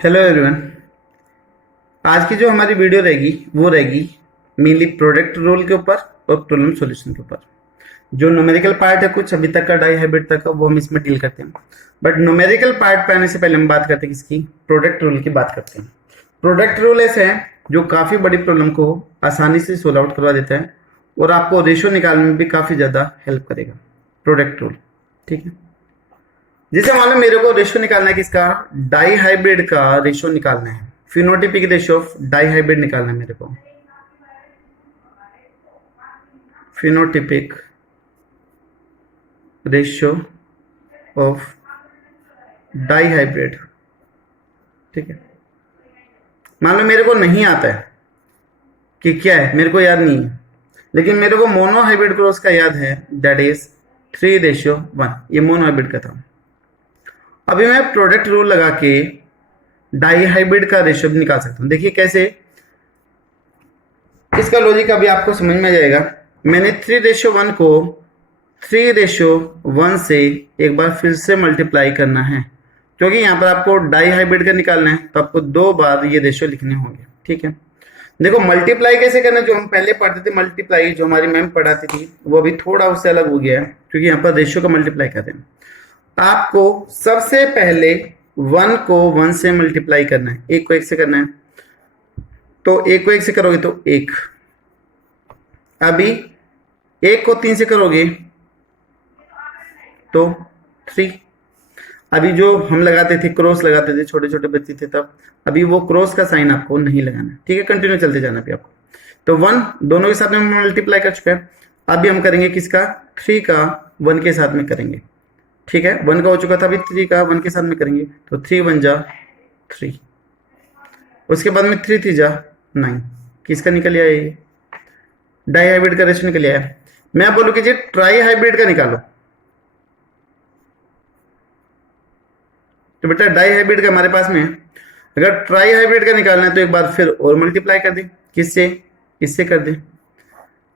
Hello everyone. आज की जो हमारी वीडियो रहेगी वो रहेगी मेनली प्रोडक्ट रूल के ऊपर और प्रॉब्लम सॉल्यूशन के ऊपर। जो न्यूमेरिकल पार्ट है कुछ अभी तक का डाई हाइब्रिड तक का वो हम इसमें डील करते हैं, बट न्यूमेरिकल पार्ट पे आने से पहले हम बात करते हैं किसकी, प्रोडक्ट रूल की बात करते हैं। प्रोडक्ट रूल ऐसे है जो काफ़ी बड़ी प्रॉब्लम को आसानी से सोल्व आउट करवा देता है और आपको रेशो निकालने में भी काफ़ी ज़्यादा हेल्प करेगा प्रोडक्ट रूल। ठीक है, जैसे मान लो मेरे को रेशियो निकालना है किसका, डाई हाइब्रिड का रेशियो निकालना है, phenotypic ratio of dihybrid निकालना है मेरे को। Phenotypic ratio of dihybrid. ठीक है, मान लो मेरे को नहीं आता है कि क्या है, मेरे को याद नहीं है, लेकिन मेरे को मोनो हाइब्रिड क्रॉस का याद है, दैट इज 3:1। ये मोनो हाइब्रिड का था। अभी मैं प्रोडक्ट रूल लगा के डाई हाइब्रिड का रेशियो भी निकाल सकता हूं। देखिए कैसे, इसका लॉजिक अभी आपको समझ में आ जाएगा। मैंने 3:1 को 3:1 से एक बार फिर से मल्टीप्लाई करना है, क्योंकि यहाँ पर आपको डाई हाइब्रिड का निकालना है तो आपको 2 बार ये रेशियो लिखने होंगे। ठीक है, देखो मल्टीप्लाई कैसे करना, जो हम पहले पढ़ते थे मल्टीप्लाई, जो हमारी मैम पढ़ाती थी, वो अभी थोड़ा उससे अलग हो गया है, क्योंकि यहाँ पर रेशियो का मल्टीप्लाई करते हैं। आपको सबसे पहले 1 को 1 से मल्टीप्लाई करना है, 1 को 1 से करना है, तो 1 को 1 से करोगे तो 1। अभी 1 को 3 से करोगे तो 3। अभी जो हम लगाते थे, क्रॉस लगाते थे, छोटे छोटे बच्चे थे तब, अभी वो क्रॉस का साइन आपको नहीं लगाना। ठीक है, कंटिन्यू चलते जाना अभी आपको। तो 1 दोनों के साथ में मल्टीप्लाई कर चुके हैं। अभी हम करेंगे किसका, 3 का 1 के साथ में करेंगे। ठीक है, 1 का हो चुका था, अभी 3 का 1 के साथ में करेंगे तो 3 1 जा 3। उसके बाद में 3 3 जा 9। किसका निकल आया, ये डाई हाइब्रिड का रेशियो निकल आया। मैं बोलूं कि जी ट्राई हाइब्रिड का निकालो, तो बेटा डाई हाइब्रिड का हमारे पास में है। अगर ट्राई हाइब्रिड का निकालना है तो एक बार फिर और मल्टीप्लाई कर दे, किससे, इससे कर दे।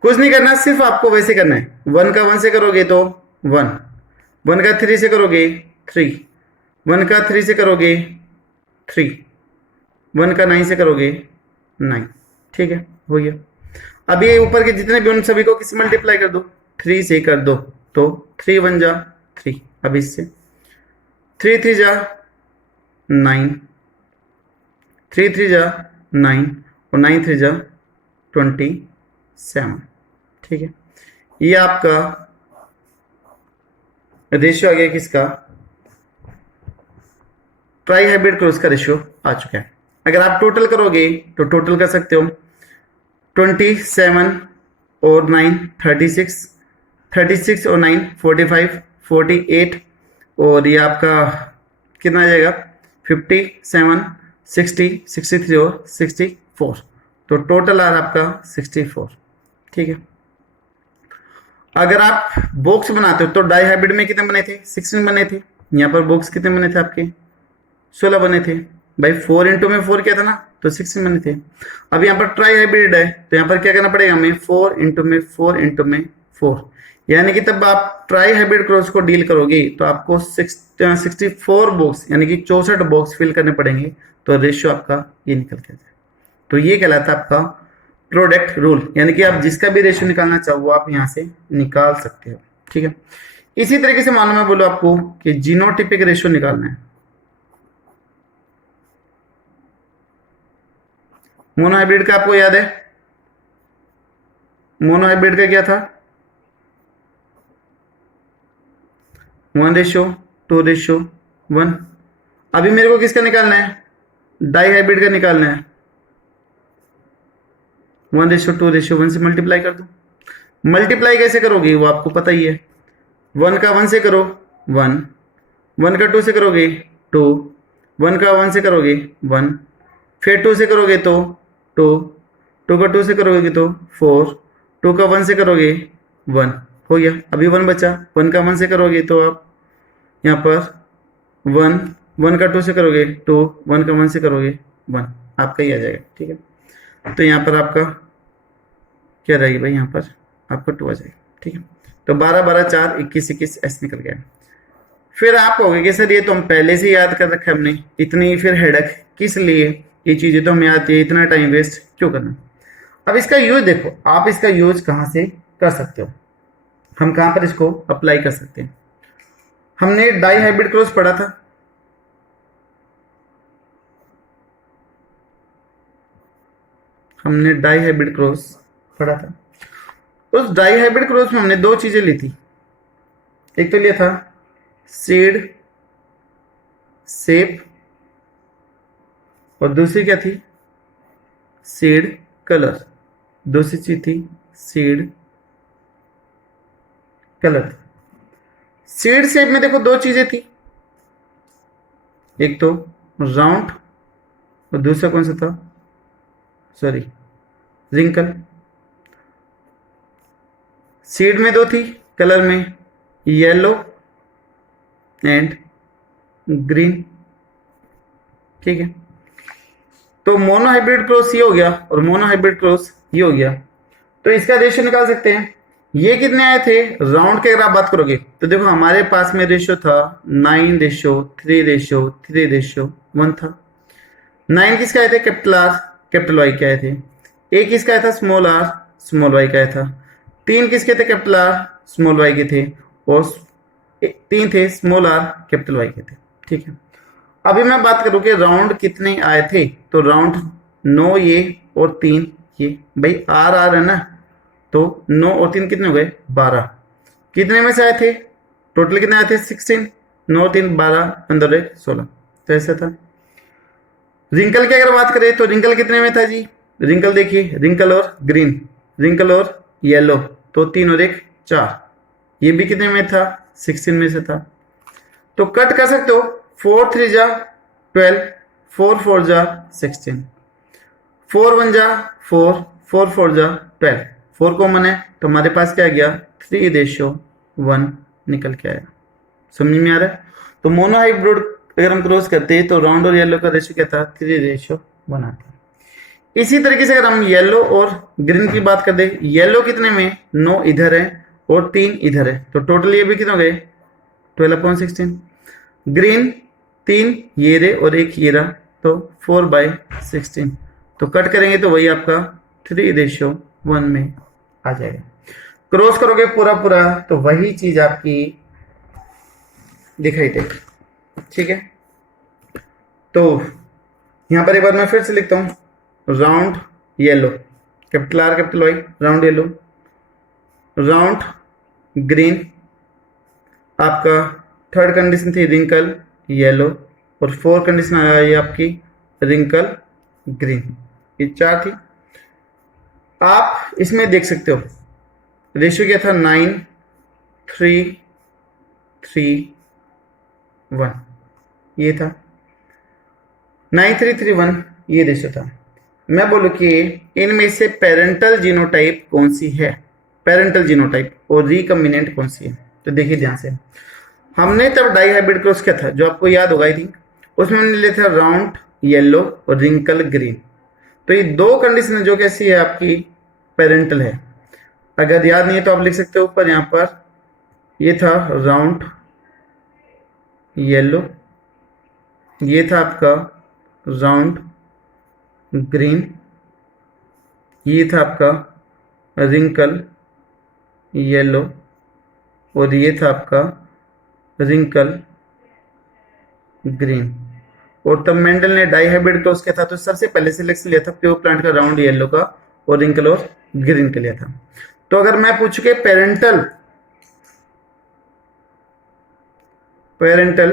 कुछ नहीं करना, सिर्फ आपको वैसे करना है। 1 का 1 से करोगे तो 1, 1 का 3 से करोगे 3, 1 का 3 से करोगे 3, 1 का 9 से करोगे 9। ठीक है, हो गया। अब ये ऊपर के जितने भी उन सभी को किससे मल्टीप्लाई कर दो, 3 से कर दो, तो 3 1 जा 3। अब इससे 3 3 जा 9, 3 3 जा 9 और 9 3 जा 27। ठीक है, ये आपका रेशियो आ गया किसका, ट्राई हाइब्रिड क्रॉस का रेशियो आ चुका है। अगर आप टोटल करोगे तो टोटल कर सकते हो 27 और 9 36, 36 और 9 45, 48 और ये आपका कितना आ जाएगा 57, 60, 63 और 64, तो टोटल आ रहा आपका 64। ठीक है, अगर आप बॉक्स बनाते हो तो डाई हाइब्रिड में कितने बने थे, 16 बने थे। यहाँ पर बॉक्स कितने बने थे आपके, 16 बने थे भाई। 4 इंटू में 4 क्या था ना, तो 16 बने थे। अब यहाँ पर ट्राई हाइब्रिड है तो यहाँ पर क्या करना पड़ेगा हमें, 4 इंटू में 4 इंटू में 4, यानी कि तब आप ट्राई हाइब्रिड क्रॉस को डील करोगे तो आपको 64 बॉक्स यानी कि 64 बॉक्स फिल करने पड़ेंगे, तो रेशियो आपका ये निकल के जाए। तो ये कहलाता है आपका प्रोडक्ट रूल, यानी कि आप जिसका भी रेशियो निकालना चाहो वो आप यहाँ से निकाल सकते हो। ठीक है, इसी तरीके से मानो मैं बोलूं आपको कि जीनोटिपिक रेशियो निकालना है। मोनो हाइब्रिड का आपको याद है, मोनो हाइब्रिड का क्या था, 1:2:1। अभी मेरे को किसका निकालना है, डाई हाइब्रिड का निकालना है। 1:2:1 से मल्टीप्लाई कर दो। मल्टीप्लाई कैसे करोगे वो आपको पता ही है। 1 का 1 से करो 1, 1 का 2 से करोगे 2, 1 का 1 से करोगे 1, फिर 2 से करोगे तो 2, 2 का 2 से करोगे तो 4, 2 का 1 से करोगे 1, हो गया। अभी 1 बचा, 1 का 1 से करोगे तो आप यहाँ पर 1, 1 का 2 से करोगे 2, 1 का 1 से करोगे 1, आपका ही आ जाएगा। ठीक है, तो यहाँ पर आपका क्या रहेगी भाई, यहाँ पर आपका 2 आ जाएगा। ठीक है, तो 12 12 4 21 21 ऐसे निकल गया। फिर आप कहोगे कि सर ये तो हम पहले से याद कर रखा है हमने, इतनी फिर हेडक किस लिए ये चीजें तो हमें आती है, इतना टाइम वेस्ट क्यों करना। अब इसका यूज देखो, आप इसका यूज कहां से कर सकते हो, हम कहां पर इसको अप्लाई कर सकते हैं। हमने डाई हाइब्रिड क्रॉस पढ़ा था, हमने डाई हाइब्रिड क्रॉस पढ़ा था। उस डाई हाइब्रिड क्रॉस में हमने दो चीजें ली थी, एक तो लिया था सीड शेप और दूसरी क्या थी, सीड कलर। दूसरी चीज थी सीड कलर। सीड शेप में देखो दो चीजें थी, एक तो राउंड और दूसरा कौन सा था, सॉरी रिंकल। सीड में दो थी, कलर में येलो एंड ग्रीन, ठीक है। तो मोनो हाइब्रिड क्रॉस ये हो गया और मोनो हाइब्रिड क्रॉस ये हो गया। तो इसका रेशियो निकाल सकते हैं। ये कितने आए थे राउंड के, अगर आप बात करोगे तो देखो हमारे पास में रेशियो था 9:3:3:1 था। 9 किसका आए थे, कैपिटल आर कैपिटल वाई के आए थे। एक किसका आया था, स्मॉल आर स्मॉल वाई का आया था। 3 किसके थे, कैपिटल आर स्मॉल वाई के थे, और 3 थे स्मॉल आर कैपिटल वाई के थे, ठीक है। अभी मैं बात करूं कि राउंड कितने आए थे, तो राउंड 9 ये और 3 ये, भाई आर आर है ना, तो 9 और 3 कितने हो गए 12। कितने में से आए थे, टोटल कितने आए थे 16, 9 3 12 15 16, तो ऐसा था। रिंकल की अगर बात करें तो रिंकल कितने में था जी, रिंकल देखिए, रिंकल और ग्रीन, रिंकल और येलो, तो 3 और 1 4, ये भी कितने में था 16 में से था। तो कट कर सकते हो, 4 3 जा 12, 4 4 जा 16, 4 1 जा 4, 4 4 जा 12, 4 कॉमन है तो हमारे पास क्या आ गया 3:1 निकल के आया। समझ में आ रहा है। तो मोनो हाइब्रिड अगर हम क्रॉस करते हैं तो राउंड और येलो का रेशियो क्या था 3:1 आता है। इसी तरीके से अगर हम येलो और ग्रीन की बात कर दे, येलो कितने में 9 इधर है और 3 इधर है, तो टोटल ये भी कितने हो गए 12/16। ग्रीन 3 ये रे और 1 ये रहा, तो 4/16। तो कट करेंगे तो वही आपका 3:1 में आ जाएगा। क्रॉस करोगे पूरा पूरा तो वही चीज आपकी दिखाई देगी, ठीक है। तो यहां पर एक बार मैं फिर से लिखता हूं, round yellow capital R capital Y, round yellow, round green, आपका थर्ड कंडीशन थी रिंकल येलो, और फोर्थ कंडीशन आ गई आपकी रिंकल ग्रीन, ये 4 थी। आप इसमें देख सकते हो रेशियो क्या था 9:3:3:1, ये था 9:3:3:1 ये रेशियो था। मैं बोलूं कि इनमें से पेरेंटल जीनोटाइप कौन सी है, पेरेंटल जीनोटाइप और रिकम्बिनेंट कौन सी है। तो देखिए ध्यान से, हमने तब डाई हाइब्रिड क्रॉस क्या था जो आपको याद होगा आई थिंक, उसमें हमने लिया था राउंड येलो और रिंकल ग्रीन। तो ये दो कंडीशन जो कैसी है आपकी पेरेंटल है। अगर याद नहीं है तो आप लिख सकते हो ऊपर, यहां पर ये था राउंड येलो, ये था आपका राउंड ग्रीन, ये था आपका रिंकल येलो, और ये था आपका रिंकल ग्रीन। और तब मेंडल ने डाई हाइब्रिड क्रॉस किया था तो सबसे पहले सिलेक्शन लिया था प्योर प्लांट का राउंड येलो का और रिंकल और ग्रीन का लिया था। तो अगर मैं पूछू के पेरेंटल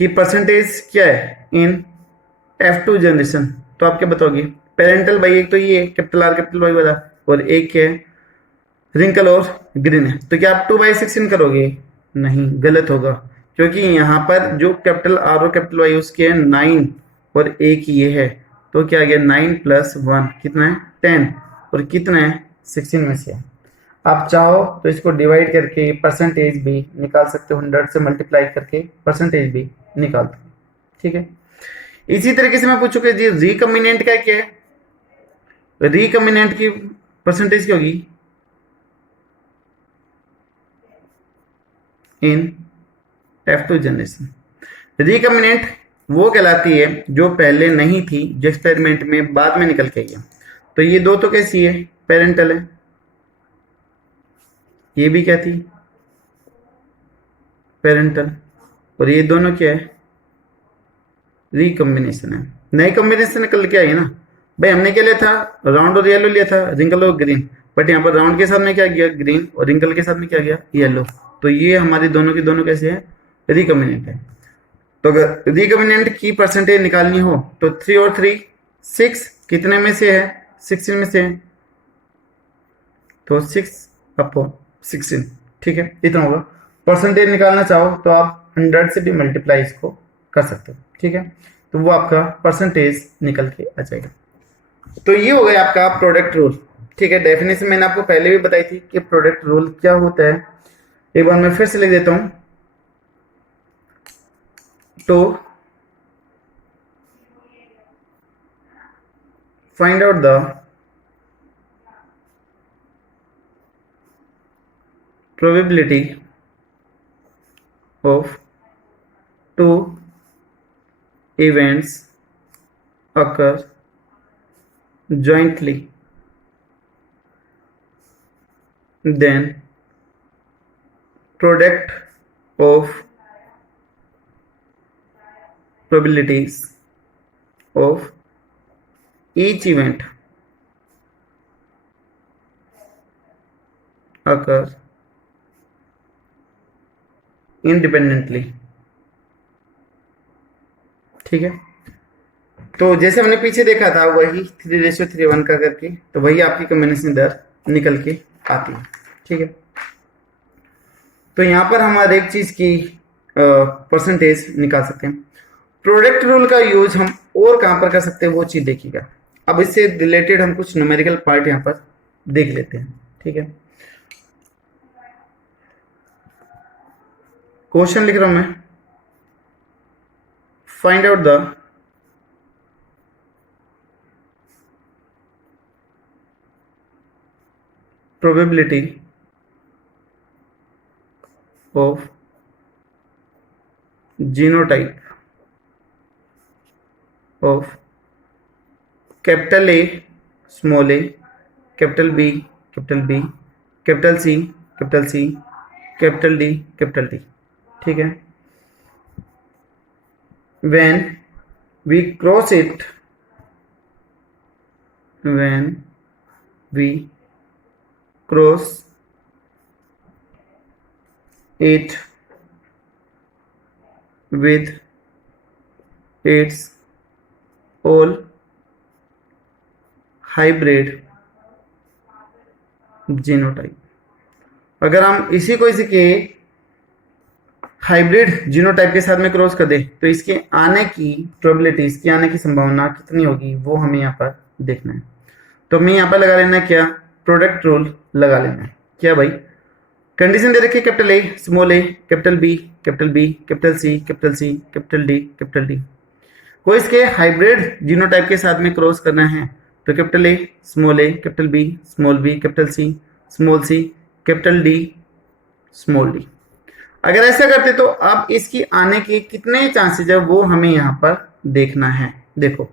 की परसेंटेज क्या है इन F2 जनरेशन, तो आप क्या बताओगे पेरेंटल भाई, एक तो ये कैपिटल आर कैपिटल वाई वाला और एक क्या है रिंकल और ग्रीन है, तो क्या आप 2/16 करोगे, नहीं गलत होगा, क्योंकि यहाँ पर जो कैपिटल आर और कैपिटल वाई उसके है 9 और एक ये है, तो क्या आ गया 9 + 1 कितना है 10, और कितना है 16 में से है। आप चाहो तो इसको डिवाइड करके परसेंटेज भी निकाल सकते हो, 100 से मल्टीप्लाई करके परसेंटेज भी निकाल दो, ठीक है। इसी तरीके से मैं पूछूंगा जी रिकम्बिनेंट का क्या है, रिकम्बिनेंट की परसेंटेज क्या होगी इन F2 जनरेशन। रिकम्बिनेंट वो कहलाती है जो पहले नहीं थी, जो एक्सपेरिमेंट में बाद में निकल के आई है। तो ये दो तो कैसी है, पेरेंटल है, ये भी क्या थी, पेरेंटल, और ये दोनों क्या है, रिकम्बिनेशन है। नई कॉम्बिनेशन निकल के आई है ना भाई। हमने क्या लिया था, राउंड और येलो लिया था, रिंकल और ग्रीन, बट यहाँ पर राउंड के साथ में क्या गया, ग्रीन, और रिंकल के साथ में क्या गया, येलो। तो ये हमारी दोनों की दोनों कैसे है, रिकम्बिनेंट है। तो अगर रिकम्बिनेंट की परसेंटेज निकालनी हो तो 3 और 3 6 कितने में से है, 16 में से है, तो 6/16, ठीक है, इतना होगा। परसेंटेज निकालना चाहो तो आप 100 से भी मल्टीप्लाई इसको कर सकते हो, ठीक है, तो वो आपका परसेंटेज निकल के आ जाएगा। तो ये हो गया आपका प्रोडक्ट रूल, ठीक है। डेफिनेशन मैंने आपको पहले भी बताई थी कि प्रोडक्ट रूल क्या होता है, एक बार मैं फिर से लिख देता हूं। तो find out the probability of two events occur jointly, then product of probabilities of each event occur independently, ठीक है। तो जैसे हमने पीछे देखा था वही 3:3:1 का करके, तो वही आपकी कॉम्बिनेशन दर निकल के आती है, ठीक है। तो यहाँ पर हम हर एक चीज की परसेंटेज निकाल सकते हैं। प्रोडक्ट रूल का यूज हम और कहां पर कर सकते हैं वो चीज देखिएगा। अब इससे रिलेटेड हम कुछ न्यूमेरिकल पार्ट यहाँ पर देख लेते हैं, ठीक है। क्वेश्चन लिख रहा हूं मैं, find out the probability of genotype of capital A, small A, capital B, capital B, capital C, capital C, capital D, capital D, ठीक है। when we cross it with its all hybrid genotype, अगर हम इसी को इसी के hybrid genotype के साथ में क्रॉस कर दे तो इसके आने की प्रोबेबिलिटी, इसके आने की संभावना कितनी होगी वो हमें यहाँ पर देखना है। तो हमें यहाँ पर लगा लेना है क्या, प्रोडक्ट रूल लगा लेना है। क्या भाई, कंडीशन दे रखी है capital A, small A, capital B, capital B, capital C, capital C, capital D, capital D, को इसके हाइब्रिड जीनोटाइप के साथ में क्रॉस करना है तो capital A, small A, capital B, small B, capital C, small c, capital D, small d. अगर ऐसा करते तो अब इसकी आने के कितने चांसेस है वो हमें यहाँ पर देखना है। देखो,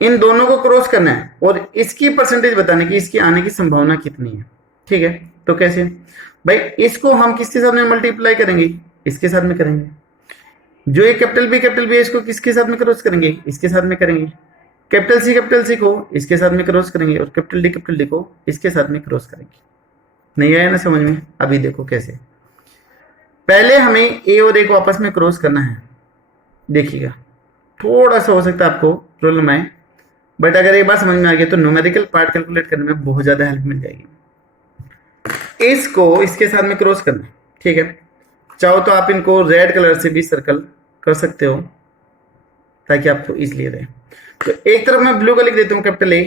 इन दोनों को क्रॉस करना है और इसकी परसेंटेज बताने की, इसकी आने की संभावना कितनी है, ठीक है। तो कैसे भाई, इसको हम किसके साथ में मल्टीप्लाई करेंगे, इसके साथ में करेंगे। जो ये कैपिटल बी है इसको किसके साथ में क्रॉस करेंगे, इसके साथ में करेंगे। कैपिटल सी को इसके साथ में क्रॉस करेंगे और कैपिटल डी को इसके साथ में क्रॉस करेंगे। नहीं आया ना समझ में? अभी देखो कैसे। पहले हमें ए और ए को आपस में क्रॉस करना है। देखिएगा, थोड़ा सा हो सकता है आपको प्रॉब्लम आए, बट अगर एक बार समझ में आ गया तो न्यूमेरिकल पार्ट कैलकुलेट करने में बहुत ज्यादा हेल्प मिल जाएगी। इसको इसके साथ में क्रॉस करना है, ठीक है। चाहो तो आप इनको रेड कलर से भी सर्कल कर सकते हो ताकि आपको इजली रहे। तो एक तरफ मैं ब्लू का लिख देता हूँ कैपिटल ए,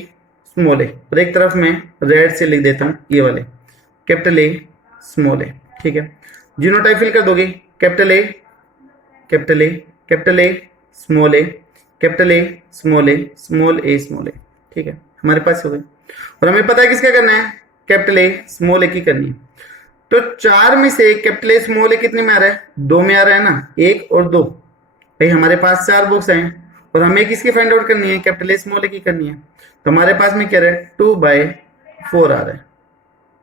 स्मॉल ए, और एक तरफ मैं रेड से लिख देता हूँ ये वाले कैपिटल ए, स्मॉल ए, ठीक है। जीनोटाइप फिल कर दोगे, capital A, capital A, capital A, small A, capital A, small A, small A, small A, ठीक है। हमारे पास हो गए और हमें पता है किसका करना है, कैपिटल ए, स्मॉल ए की करनी है। तो चार में से कैपिटल ए, स्मॉल ए कितने में आ रहा है, 2 में आ रहा है ना, 1 और 2। भाई हमारे पास 4 बॉक्स हैं और हमें किसकी फाइंड आउट करनी है, कैपिटल ए स्मॉल ए की करनी है। तो हमारे पास में क्या रहा है, 2/4 आ रहा है,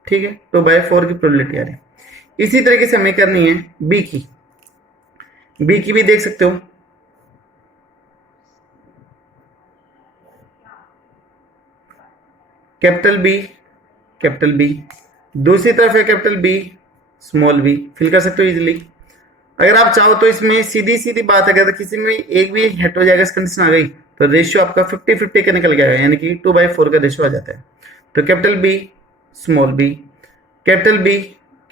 ठीक है, 2/4 की प्रोबेबिलिटी आ रही है। इसी तरीके से हमें करनी है बी की, बी की भी देख सकते हो, कैपिटल बी, कैपिटल बी, दूसरी तरफ है capital B small b, fill कर सकते हो इजीली। अगर आप चाहो तो इसमें सीधी सीधी बात है, अगर किसी में एक भी हेटेरोजाइगस कंडीशन आ गई तो रेशियो आपका 50-50 का निकल गया, यानी कि 2/4 का रेशियो आ जाता है। तो capital B small B, capital B,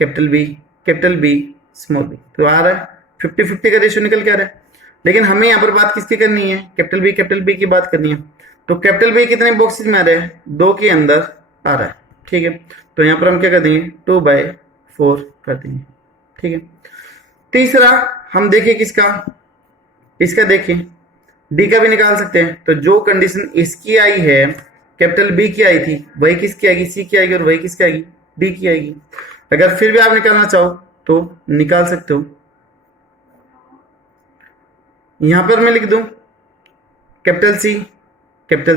capital B, capital B small b, तो आ रहा है 50-50 का रेशियो निकल के आ रहा है। लेकिन हमें यहाँ पर बात किसकी करनी है, कैपिटल बी की बात करनी है। तो कैपिटल बी कितने बॉक्सेस में आ रहा है, 2 के अंदर आ रहा है, ठीक है। तो यहाँ पर हम क्या कर देंगे, 2/4 कर देंगे, ठीक है। तीसरा हम देखें किसका, इसका देखें, डी का भी निकाल सकते हैं। तो जो कंडीशन इसकी आई है, कैपिटल बी की आई थी, वही किसकी आएगी, सी की आएगी, और वही किसकी आएगी, डी की आएगी। अगर फिर भी आप निकालना चाहो तो निकाल सकते हो। यहां पर मैं लिख दूं कैपिटल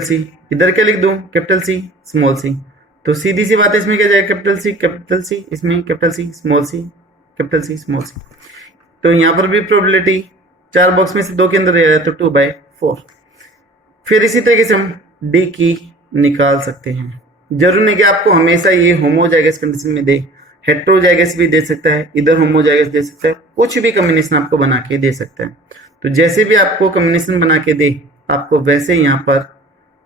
सी, इधर क्या लिख दूं, कैपिटल सी स्मॉल सी। तो सीधी सी बात है, इसमें क्या जाएगा, कैपिटल सी, इसमें capital C small c, capital C small C. तो यहां पर भी प्रोबेबिलिटी 4 बॉक्स में से 2 के अंदर रह जाए तो 2/4। फिर इसी तरीके से हम डी की निकाल सकते हैं। जरूर नहीं कि आपको हमेशा ये होमोजाइगस कंडीशन में दे, हेट्रोजाइगस भी दे सकता है, इधर होमोजाइगस दे सकता है, कुछ भी कम्बिनेशन आपको बना के दे सकता है। तो जैसे भी आपको कम्बिनेशन बना के दे, आपको वैसे यहाँ पर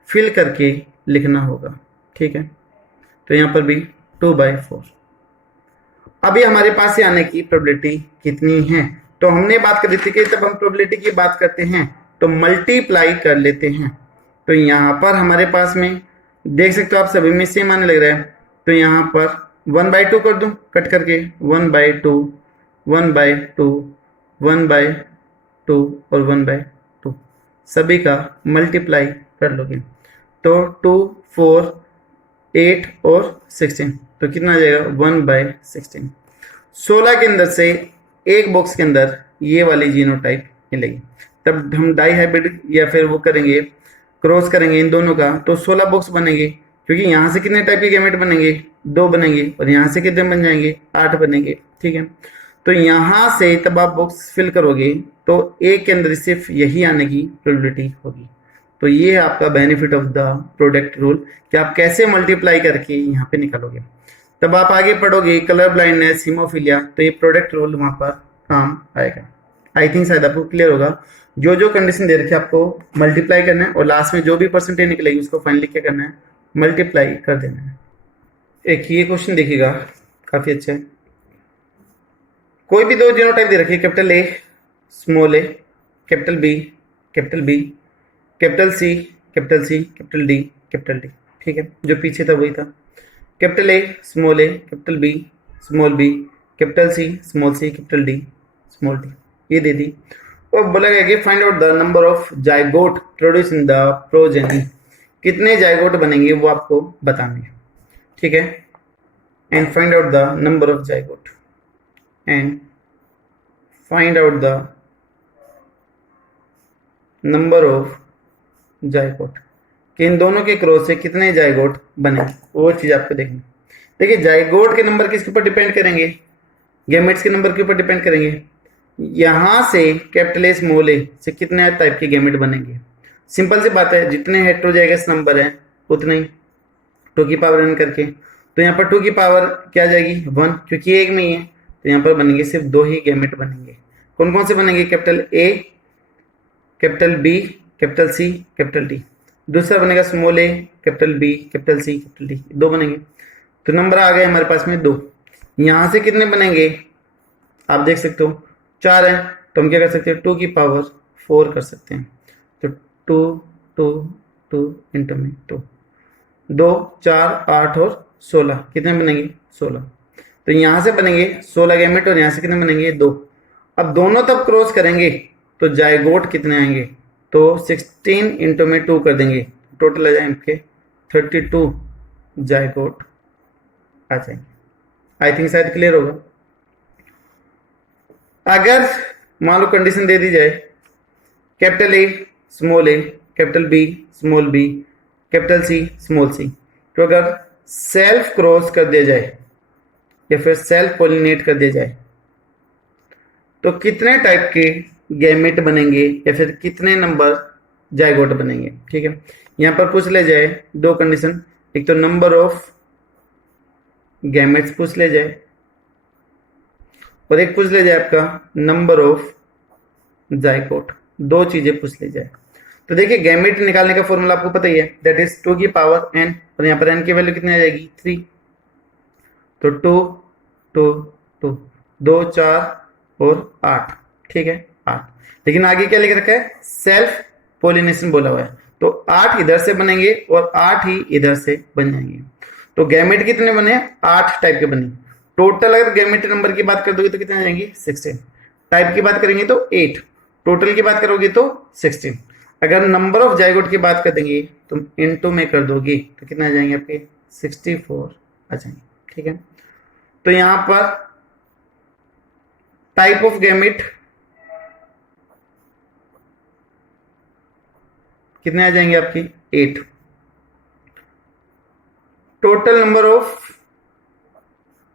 फिल करके लिखना होगा, ठीक है। तो यहाँ पर भी 2/4। अभी हमारे पास ये आने की प्रोबेबिलिटी कितनी है, तो हमने बात करी थी कि जब हम प्रोबेबिलिटी की बात करते हैं तो मल्टीप्लाई कर लेते हैं। तो यहाँ पर हमारे पास में देख सकते हो आप, सभी में सेम आने लग रहा है। तो यहाँ पर 1/2 कर दूं कट करके, 1/2, 1/2, 1/2 और 1/2, सभी का मल्टीप्लाई कर लोगे तो 2, 4, 8 और 16, तो कितना आ जाएगा, 1/16। 16 के अंदर से एक बॉक्स के अंदर ये वाली जीनोटाइप मिलेगी। तब हम डाई हाइब्रिड या फिर वो करेंगे, क्रॉस करेंगे इन दोनों का, तो 16 बॉक्स बनेंगे। क्योंकि यहाँ से कितने टाइप के गैमेट बनेंगे, 2 बनेंगे, और यहाँ से कितने बन जाएंगे, 8 बनेंगे, ठीक है। तो यहाँ से तब आप बॉक्स फिल करोगे तो एक के अंदर सिर्फ यही आने की प्रोबेबिलिटी होगी। तो ये है आपका benefit of the product rule, कि आप कैसे मल्टीप्लाई करके यहाँ पे निकालोगे। तब आप आगे पढ़ोगे कलर ब्लाइंडनेस, हीमोफीलिया, तो ये प्रोडक्ट रूल वहां पर काम आएगा। आई थिंक शायद आपको क्लियर होगा। जो जो कंडीशन दे रखी है आपको मल्टीप्लाई करना है, और लास्ट में जो भी परसेंटेज निकलेगी उसको फाइनली क्या करना है, मल्टीप्लाई कर देना है। एक ये क्वेश्चन देखिएगा, काफी अच्छा है। कोई भी 2 जीनोटाइप दे रखी है, capital A small A, capital B, capital B, capital C, capital C, capital D, capital D, ठीक है। जो पीछे था वही था, capital A small A, capital B small B, capital C small c, capital D small d, ये दे दी। और बोला गया कि find out the number of zygote produce in the progeny, कितने जाइगोट बनेंगे वो आपको बताने हैं, ठीक है। And find out the number of zygote, and find out the number of zygote, कि इन दोनों के क्रॉस से कितने जाइगोट बने, वो चीज आपको देखनी। देखिए जाइगोट के नंबर किसके ऊपर डिपेंड करेंगे, गैमेट्स के नंबर के ऊपर डिपेंड करेंगे। यहां से कैपिटल ए स्मॉल ए से कितने टाइप के गैमेट बनेंगे, सिंपल सी बात है, जितने हेटेरोजाइगस नंबर है उतने ही 2 की पावर n करके। तो यहाँ पर 2 की पावर क्या आ जाएगी, 1, क्योंकि एक में ही है, तो यहाँ पर बनेंगे सिर्फ 2 ही गैमेट बनेंगे। कौन कौन से बनेंगे, capital A, capital B, capital C, capital D. दूसरा बनेगा स्मॉल ए, capital B, capital C, capital D, 2 बनेंगे। तो नंबर आ गए हमारे पास में 2। यहां से कितने बनेंगे आप देख सकते हो, 4 है, तो हम क्या कर सकते हैं, 2 की पावर 4 कर सकते हैं। तो 2 2 2 इंटू में 2, 2 4 8 और 16, कितने बनेंगे, 16। तो यहां से बनेंगे 16 गैमेट, और यहां से कितने बनेंगे, 2। अब दोनों तब क्रॉस करेंगे तो जाइगोट कितने आएंगे, तो 16 इंटू में 2 कर देंगे, टोटल आ जाएंगे 32 जाइगोट आ जाएंगे। आई थिंक शायद क्लियर होगा। अगर मान लो कंडीशन दे दी जाए capital A small A, capital B small B, capital C small C. तो अगर सेल्फ क्रॉस कर दिया जाए या फिर सेल्फ पोलिनेट कर दिया जाए तो कितने टाइप के गैमेट बनेंगे या फिर कितने नंबर जाइगोट बनेंगे। ठीक है, यहां पर पूछ ले जाए दो कंडीशन, एक तो नंबर ऑफ गैमेट्स पूछ ले जाए और एक पूछ ले जाए आपका नंबर ऑफ जाइगोट, दो चीजें पूछ ले जाए। तो देखिए गैमेट निकालने का फॉर्मूला आपको पता ही है, दैट इज 2 की पावर n, और यहाँ पर n की वैल्यू कितनी आ जाएगी 3। तो 2 2 2 2 4 और 8, ठीक है 8। लेकिन आगे क्या लिख रखा है, सेल्फ पोलिनेशन बोला हुआ है, तो 8 इधर से बनेंगे और 8 ही इधर से बन जाएंगे। तो गैमेट कितने बने, 8 टाइप के बने टोटल। अगर गैमेट नंबर की बात कर दोगे तो कितने आ जाएंगे 16, टाइप की बात करेंगे तो 8, टोटल की बात करोगे तो 16। अगर नंबर ऑफ जाइगोट की बात कर देंगे तो इनटू में कर दोगे तो कितने आ जाएंगे आपके 64 आ जाएंगे। ठीक है, तो यहां पर टाइप ऑफ गैमेट कितने आ जाएंगे आपकी 8। टोटल नंबर ऑफ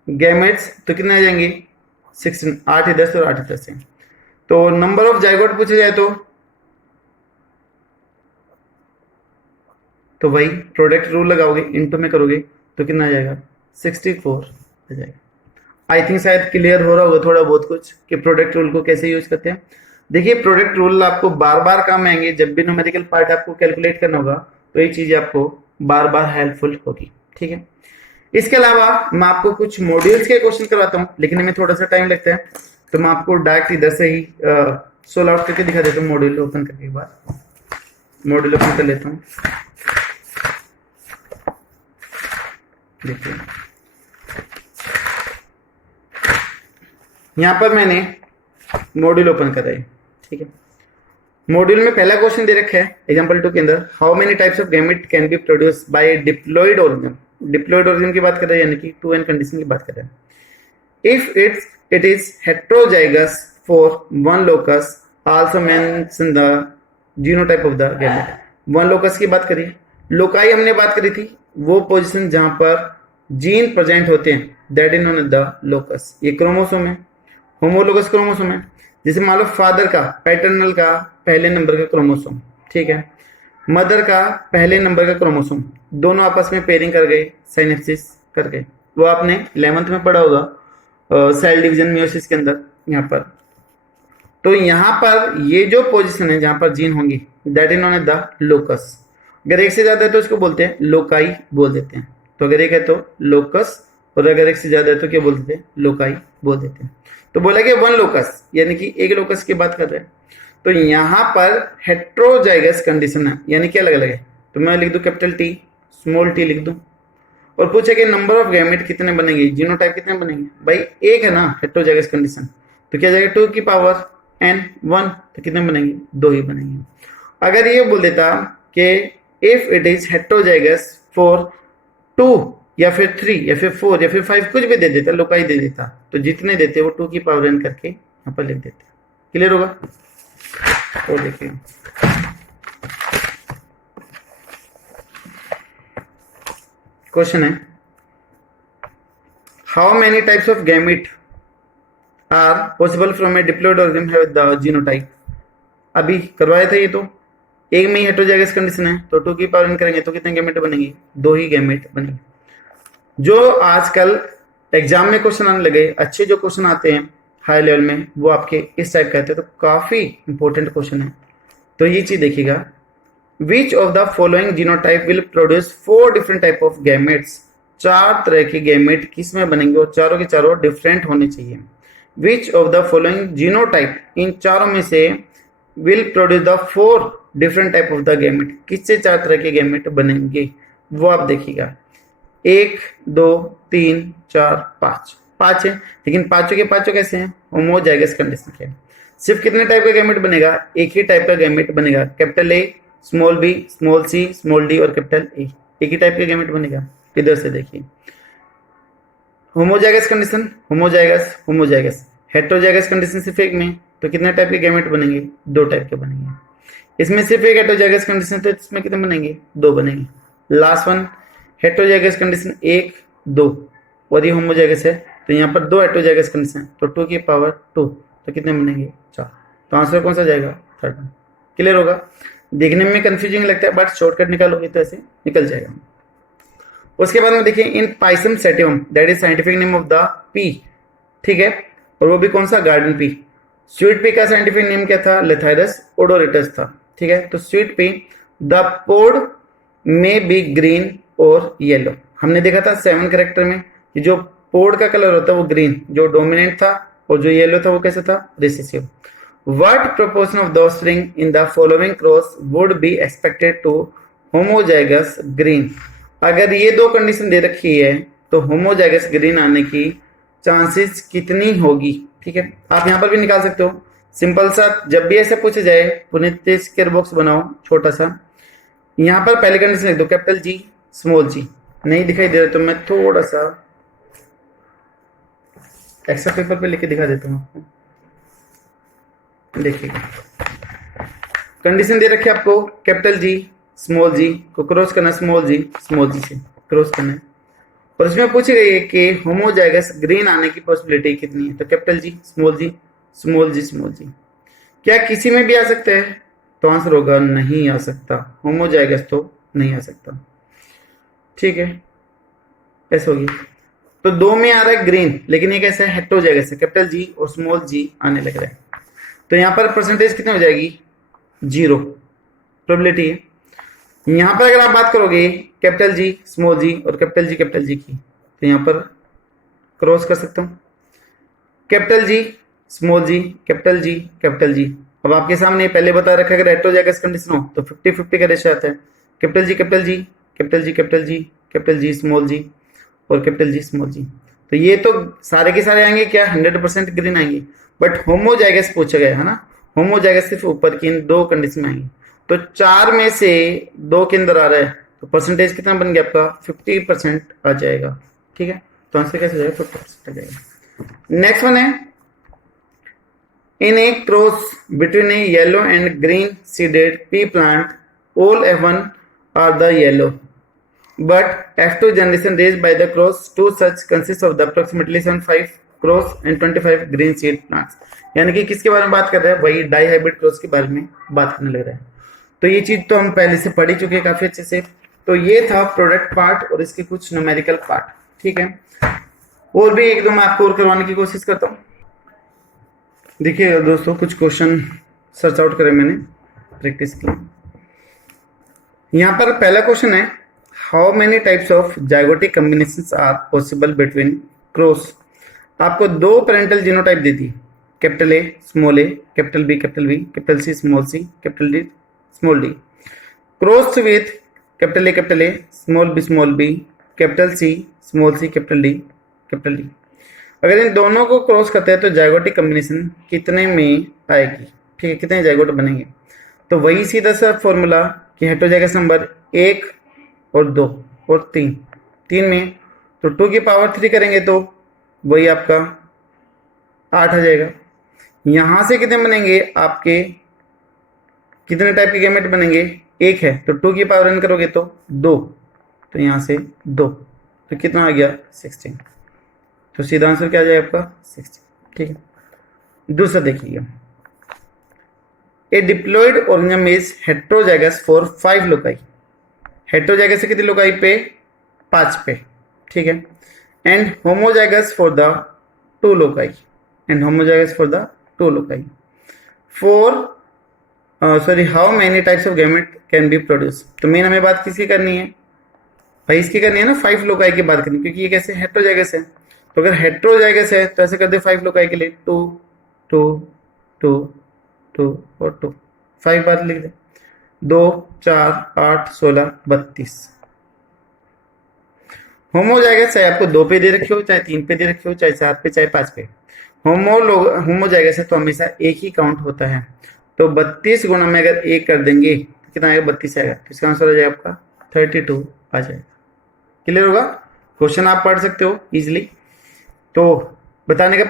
गैमेट्स तो कितने आ जाएंगे 16, 8 इधर से और 8 इधर से। तो नंबर ऑफ जाइगोट पूछे जाए तो वही प्रोडक्ट रूल लगाओगे, इनटू में करोगे तो कितना आ जाएगा 64 आ जाएगा। आई थिंक शायद क्लियर हो रहा होगा थोड़ा बहुत कुछ कि प्रोडक्ट रूल को कैसे यूज करते हैं। देखिए प्रोडक्ट रूल आपको बार बार काम आएंगे, जब भी न्यूमेरिकल पार्ट आपको कैलकुलेट करना होगा तो ये चीजें आपको बार बार हेल्पफुल होगी। ठीक है, इसके अलावा मैं आपको कुछ मॉड्यूल्स के क्वेश्चन करवाता हूँ, लेकिन इनमें थोड़ा सा टाइम लगता है, तो मैं आपको डायरेक्ट इधर से ही सोल आउट करके दिखा देता हूँ। मॉड्यूल ओपन करने के बाद मॉड्यूल ओपन कर लेता हूँ। देखिए यहां पर मैंने मॉड्यूल ओपन कर रहा है। ठीक है, मॉड्यूल में पहला क्वेश्चन दे रखा है एग्जांपल 2 के अंदर, how many types of gamete can be produce by diploid organism. Diploid organism की बात कर रहे हैं, यानी कि 2n कंडीशन की बात कर रहे हैं। If it is heterozygous for one locus also mention the genotype of the gamete. One locus की बात करिए, लोकाई हमने बात करी थी, वो पोजीशन जहां पर जीन प्रेजेंट होते हैं, that is known as the locus. ये क्रोमोसोम है, होमोलोगस क्रोमोसोम है। जैसे मान लो फादर का पैटर्नल का पहले नंबर का क्रोमोसोम, ठीक है, मदर का पहले नंबर का क्रोमोसोम, दोनों आपस में पेयरिंग कर गए, साइनेप्सिस कर गए। वो आपने 11th में पढ़ा होगा सेल डिवीजन मियोसिस के अंदर यहाँ पर। तो यहाँ पर ये जो पोजीशन है जहां पर जीन होंगी, that is known as the locus. अगर एक से ज्यादा है तो इसको बोलते हैं लोकाई बोल देते हैं। तो अगर एक है तो लोकस, और अगर एक से ज्यादा है तो क्या बोल देते हैं, लोकाई बोल देते हैं। तो बोला कि वन लोकस, यानी कि एक लोकस की बात कर रहे हैं। तो यहां पर हेट्रोजाइगस कंडीशन है, यानी कि अलग अलग है। तो मैं लिख दूं कैपिटल टी, स्मॉल टी लिख दूं, और पूछे कि नंबर ऑफ गैमेट कितने बनेंगे, जीनोटाइप कितने बनेंगे। भाई एक है ना हेट्रोजाइगस कंडीशन, तो क्या जाएगा 2 की पावर n 1, तो कितने बनेंगे 2 ही बनेंगे। अगर ये बोल देता कि if it is heterozygous for 2 या फिर 3 या फिर 4 या फिर 5, कुछ भी दे देता, लोकाई दे देता, तो जितने देते वो 2 की पावर n करके यहाँ पर लिख देते। क्लियर होगा? तो देखिए क्वेश्चन है, how many types of gamete are possible from a diploid organism have the genotype. अभी करवाया था ये, तो एक में ही हेट्रोजाइगस कंडीशन है, तो 2 की पावर n करेंगे तो कितने गैमेट बनेंगे, 2 ही गैमेट बनेंगे। जो आजकल एग्जाम में क्वेश्चन आने लगे, अच्छे जो क्वेश्चन आते हैं हाई लेवल में, वो आपके इस टाइप का आते हैं, तो काफी इंपॉर्टेंट क्वेश्चन है। तो ये चीज देखिएगा, विच of the following genotype will produce 4 different type of gametes. 4 तरह के गैमेट किस में बनेंगे और चारों के चारों डिफरेंट होने चाहिए। Which of the following genotype, इन चारों में से will produce the 4 different type of the gamete, किससे 4 तरह के गैमेट बनेंगे वो आप देखिएगा। 1 2 3 4 5, 5 है, लेकिन पांचों के पांचों कैसे हैं, होमोजाइगस कंडीशन के। सिर्फ कितने टाइप का गैमेट बनेगा, एक ही टाइप का गैमेट बनेगा, capital A small b small c small d और कैपिटल ए, एक ही टाइप का गैमेट बनेगा। इधर से देखिए, homozygous condition, homozygous homozygous, heterozygous condition सिर्फ एक में, तो कितने टाइप के गैमेट बनेंगे, 2 टाइप के बनेंगे। इसमें सिर्फ एक हेटेरोजाइगस कंडीशन है, तो इसमें कितने बनेंगे? 2 बनेंगे। लास्ट वन हेटेरोजाइगस कंडीशन 1 2, और ये होमोजाइगस है, तो यहाँ पर 2 हेटेरोजाइगस कंडीशन, तो 2 की पावर 2, तो कितने बनेंगे? 4। तो आंसर कौन सा जाएगा? थर्ड। क्लियर होगा? देखने में कंफ्यूजिंग लगता है, बट शॉर्टकट निकालोगे तो ऐसे निकल जाएगा। उसके बाद में देखिए in Pisum sativum, that is scientific name of the pea, ठीक है, और वो भी कौन सा? Garden pea. स्वीट पी का साइंटिफिक नेम क्या था? लेथाइरस ओडोरिटस था, ठीक है। तो स्वीट पी, द पोड में बी ग्रीन और येलो, हमने देखा था 7 कैरेक्टर में कि जो पोड का कलर होता है वो ग्रीन, जो डोमिनेंट था, और जो येलो था वो कैसा था? Recessive. What proportion of the offspring in the following cross would be expected to homozygous green? अगर ये 2 कंडीशन दे रखी है तो होमोजाइगस ग्रीन आने की चांसेस कितनी होगी? ठीक है, आप यहां पर भी निकाल सकते हो। सिंपल सा, जब भी ऐसा पूछा जाए पुनित स्क्वायर बॉक्स बनाओ छोटा सा, यहां पर पहले कंडीशन लिख दो कैपिटल जी स्मॉल जी। नहीं दिखाई दे रहा तो मैं थोड़ा सा एक्स्ट्रा पेपर पे लिख के दिखा देता हूं आपको। देखिएगा, कंडीशन दे रखी है आपको कैपिटल जी स्मॉल जी को क्रॉस करना, स्मॉल जी से क्रॉस करना है, और इसमें पूछ गई है कि होमोजाइगस ग्रीन आने की पॉसिबिलिटी कितनी है। तो कैपिटल जी स्मॉल जी स्मॉल जी स्मॉल जी, क्या किसी में भी आ सकता है? तो आंसर होगा नहीं आ सकता, होमोजाइगस तो नहीं आ सकता, ठीक है, ऐसा होगी। तो 2 में आ रहा है ग्रीन, लेकिन ये कैसा है? हेटेरोजाइगस है, कैपिटल जी और स्मॉल जी आने लग रहा है, तो यहां पर परसेंटेज कितनी हो जाएगी? 0 प्रोबेबिलिटी है। यहां पर अगर आप बात करोगे कैपिटल जी स्मॉल जी और कैपिटल जी की, तो यहां पर क्रॉस कर सकता हूं capital G small G capital G. अब आपके सामने पहले बता रखा है अगर हेटेरोजाइगस कंडीशन हो तो 50-50 का रेशियो आता है, कैपिटल जी स्मॉल जी और कैपिटल जी स्मॉल जी। तो ये तो सारे के सारे आएंगे क्या? 100% ग्रीन आएंगे, बट होमोजाइगस पूछा गया है ना, होमोजाइगस सिर्फ ऊपर की इन 2 कंडीशन में आएंगे। तो 4 में से 2 के अंदर आ रहा है, तो परसेंटेज कितना बन गया आपका? 50% आ जाएगा, ठीक है। तो आंसर कैसे जाएगा? 50% आ जाएगा। नेक्स्ट वन है in a cross between a yellow and green seeded pea plant all F1 are the yellow, but F2 generation raised by the cross 2 such consists of the approximately 75 cross and 25 green seed plants। यानी कि किसके बारे में बात कर रहे हैं? वही डाई हाइब्रिड क्रॉस के बारे में बात करने लग रहा है। तो ये चीज तो हम पहले से पढ़ ही चुके हैं काफी अच्छे से। तो ये था प्रोडक्ट पार्ट और इसके कुछ न्यूमेरिकल पार्ट, ठीक है। और भी एक दो मैं आपको और करवाने की कोशिश करता हूँ। देखिए दोस्तों, कुछ क्वेश्चन सर्च आउट करे मैंने प्रैक्टिस की। यहाँ पर पहला क्वेश्चन है how many types of zygotic combinations are possible between cross. आपको 2 पेरेंटल जीनोटाइप दे दी, capital A small A, capital B capital C capital D small d, cross with capital A small B capital C capital D. अगर इन दोनों को cross करते हैं तो जाइगोटिक कॉम्बिनेशन कितने में आएगी? ठीक है, कितने जाइगोट बनेंगे? तो वही सीधा सा फॉर्मूला कि हेटेरोजाइगस नंबर 1 और 2 और 3 में, तो 2 की पावर 3 करेंगे तो वही आपका 8 आ जाएगा। यहां से कितने बनेंगे आपके? कितने टाइप के गैमेट बनेंगे? 1 है, तो 2 की पावर n करोगे तो 2, तो यहां से 2, तो कितना आ गया? 16। तो सीधा आंसर क्या आ जाएगा आपका? 16, ठीक है। दूसरा देखिए, a diploid organism is heterozygous for 5 loci. Heterozygous से कितनी लोकाई पे? 5 पे, ठीक है। And homozygous for the 2 loci, for how many types of gamete can be produce. तो मेन हमें बात किसकी करनी है भाई? इसकी करनी है ना, 5 लोकाई की बात करनी, क्योंकि ये कैसे हेटेरोजाइगस है। तो अगर हेटेरोजाइगस है तो ऐसे कर दे 5 लोकाई के लिए 2 2 2 2 और 2, 5 बार लिख दे, 2 4 8 16 32। होमोजाइगस चाहे आपको 2 पे दे रखी हो, चाहे 3 पे दे रखी हो, चाहे 4 पे, चाहे 5 पे, होमोजाइगस है तो हमेशा एक ही काउंट होता है। तो 32 गुना में अगर 1 कर देंगे तो कितना आएगा? 32 आएगा। तो इसका आंसर हो जाएगा आपका 32 आ जाएगा। क्लियर होगा? क्वेश्चन आप पढ़ सकते हो इजिली। तो बताने का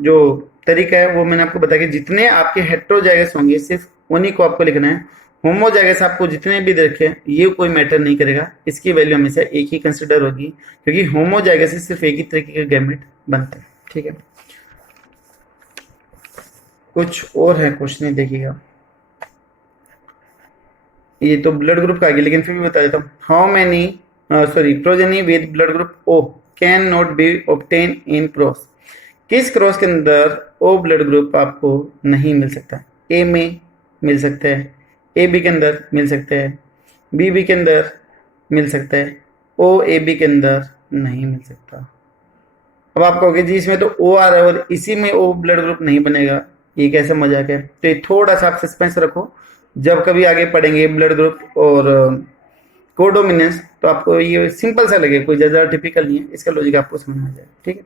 जो तरीका है वो मैंने आपको बताया कि जितने आपके हेटेरोजाइगस होंगे सिर्फ उन्हीं को आपको लिखना है। होमोजाइगस आपको जितने भी रखे ये कोई मैटर नहीं करेगा, इसकी वैल्यू हमेशा एक ही कंसिडर होगी, क्योंकि होमोजाइगस से सिर्फ एक ही तरीके के गैमेट बनते हैं। ठीक है, कुछ और है क्वेश्चन, देखिएगा। ये तो ब्लड ग्रुप का आ गया, लेकिन फिर भी बता देता हूँ। How many progeny with blood group O can not be obtain in cross. किस क्रॉस के अंदर ओ ब्लड ग्रुप आपको नहीं मिल सकता? ए में मिल सकता है, ए बी के अंदर मिल सकता है, बी बी के अंदर मिल सकता है, ओ ए बी के अंदर नहीं मिल सकता। अब आप कहोगे जी इसमें तो ओ आ रहा है और इसी में ओ ब्लड ग्रुप नहीं बनेगा, ये कैसा मजाक है? तो ये थोड़ा सा आप सस्पेंस रखो, जब कभी आगे पढ़ेंगे ब्लड ग्रुप और कोडोमिनेंस तो आपको ये सिंपल सा लगे, कोई ज़्यादा टिपिकल नहीं है, इसका लॉजिक आपको समझ में आ जाए। ठीक है,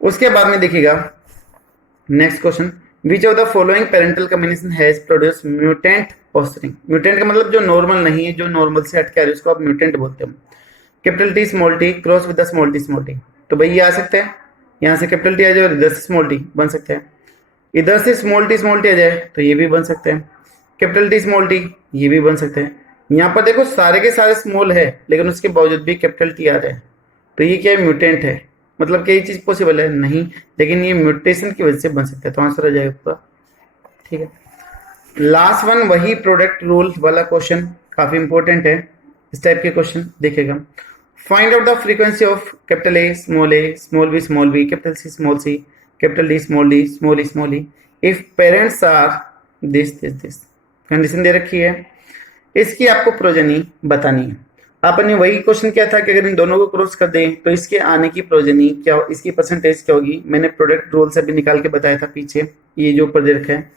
उसके बाद में देखिएगा next question, which of the following parental combination has produce mutant offspring. Mutant का मतलब जो नॉर्मल नहीं है, जो नॉर्मल से हट के आ रही है, उसको आप म्यूटेंट बोलते हैं। Capital T small T cross with small T, तो भाई ये आ सकता है, यहाँ से कैपिटल टी आ जाए और इधर से स्मॉल टी बन सकता है, इधर से स्मॉल टी आ जाए तो ये भी बन सकते हैं, कैपिटल टी स्मॉल टी ये भी बन सकते हैं। यहाँ पर देखो सारे के सारे स्मॉल है, लेकिन उसके बावजूद भी कैपिटल टी आ रहा है, तो ये क्या है? म्यूटेंट है। मतलब क्या ये चीज पॉसिबल है? नहीं, लेकिन ये म्यूटेशन की वजह से बन सकता है, तो आंसर आ जाएगा पूरा। ठीक है, लास्ट वन वही प्रोडक्ट रूल वाला क्वेश्चन, काफी इंपॉर्टेंट है। इस टाइप के क्वेश्चन देखेगा, find out the frequency of capital A small B capital C capital D small E if parents are this condition दे रखी है। इसकी आपको प्रोजेनी बतानी है। आपने वही क्वेश्चन किया था कि अगर इन दोनों को क्रॉस कर दें तो इसके आने की प्रोजेनी क्या, इसकी परसेंटेज क्या होगी। मैंने प्रोडक्ट रूल से भी निकाल के बताया था पीछे, ये जो ऊपर दे रखा है,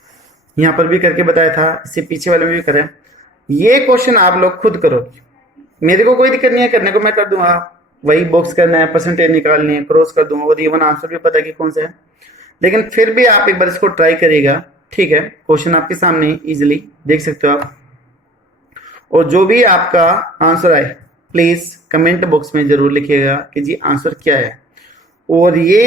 यहाँ पर भी करके बताया था, इससे पीछे वाले में भी करें। ये क्वेश्चन आप लोग खुद करोगे, मेरे को कोई दिक्कत नहीं है, करने को मैं कर दूंगा। वही बॉक्स करना है, परसेंटेज निकालनी है, क्रॉस कर दूंगा, और इवन आंसर भी पता है कि कौन सा है, लेकिन फिर भी आप एक बार इसको ट्राई करिएगा। ठीक है, क्वेश्चन आपके सामने इजिली देख सकते हो आप, और जो भी आपका आंसर आए प्लीज कमेंट बॉक्स में जरूर लिखिएगा कि जी आंसर क्या है। और ये